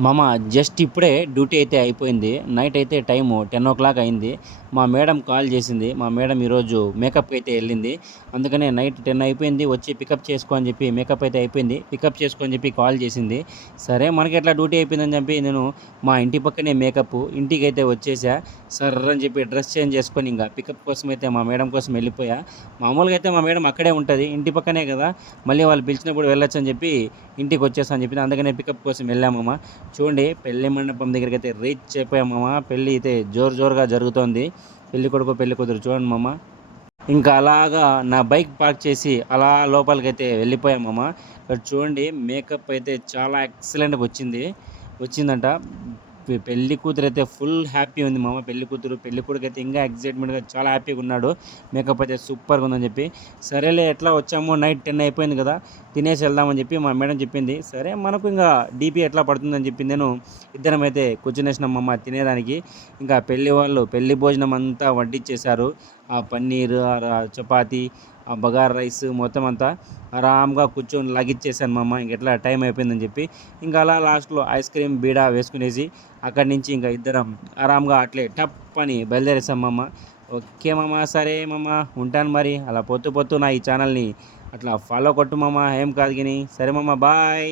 మామ జస్ట్ ఇప్పుడే డ్యూటీ అయితే అయిపోయింది. నైట్ అయితే టైము 10:00 అయింది. మా మేడం కాల్ చేసింది. మా మేడం ఈరోజు మేకప్‌కి అయితే ఎళ్ళింది. అందుకనే నైట్ 10 అయిపోయింది. వచ్చి పికప్ చేసుకో అని చెప్పి మేకప్ అయితే అయిపోయింది. పికప్ చేసుకో అని చెప్పి కాల్ చేసింది. సరే మనకెట్లా డ్యూటీ అయిపోయిందని చెప్పి నేను మా ఇంటి పక్కనే మేకప్ ఇంటికైతే వచ్చేసా. సర్రని చెప్పి డ్రెస్ చేంజ్ చేసుకొని ఇంక పికప్ కోసం అయితే మా మేడం కోసం వెళ్ళిపోయా. మామూలుగా అయితే మా మేడం అక్కడే ఉంటది. ఇంటి పక్కనే కదా! మళ్ళీ వాళ్ళు పిలిచినప్పుడు వెళ్ళొచ్చని చెప్పి ఇంటికొచ్చేసా అని చెప్పింది. అందుకనే పికప్ కోసం వెళ్ళామమ్మ. చూడండి పెళ్లి మండపం దగ్గరికైతే రీచ్ అయిపోయాం మామ. పెళ్లి అయితే జోరుగా జరుగుతోంది. పెళ్ళికొడుకు, పెళ్ళికూతురు చూడండి మామ. ఇంకా అలాగా నా బైక్ పార్క్ చేసి అలా లోపలికైతే వెళ్ళిపోయాం మామ. ఇక్కడ చూడండి మేకప్ అయితే చాలా ఎక్సలెంట్‌గా వచ్చిందంట. పెళ్లి కూతురైతే ఫుల్ హ్యాపీ ఉంది మామ. పెళ్లి కూతురు, పెళ్లి కొడుకైతే ఇంకా ఎక్సైట్‌మెంట్‌గా చాలా హ్యాపీగా ఉన్నాడు. మేకప్ అయితే సూపర్‌గా ఉందని చెప్పి. సరేలే ఎట్లా వచ్చాము నైట్ 10 అయిపోయింది కదా! తినేసి వెళ్దామని చెప్పి మా మేడం చెప్పింది. సరే మనకు ఇంక డీపీ ఎట్లా పడుతుందని చెప్పి నేను ఇద్దరం అయితే కూర్చునేసినాం మామ తినేదానికి. ఇంకా పెళ్లి వాళ్ళు పెళ్లి భోజనం అంతా వడ్డిచ్చేశారు. ఆ పన్నీరు, చపాతీ, ఆ బగారా రైస్ మొత్తం అంతా ఆరాంగా కూర్చొని లగిచ్చేసాను మామ. ఇంకెట్లా టైం అయిపోయిందని చెప్పి. ఇంకా అలా లాస్ట్‌లో ఐస్ క్రీమ్, బీడా వేసుకునేసి అక్కడి నుంచి ఇంక ఇద్దరం ఆరాంగా అట్లే టప్ అని బయలుదేరేసాం మామ. ఓకే మామ. సరే మామ ఉంటాను మరి. అలా పొద్దు పొద్దున ఈ ఛానల్‌ని అట్లా ఫాలో కొట్టు మామ. ఏం కాదు గాని. సరే మామ బాయ్.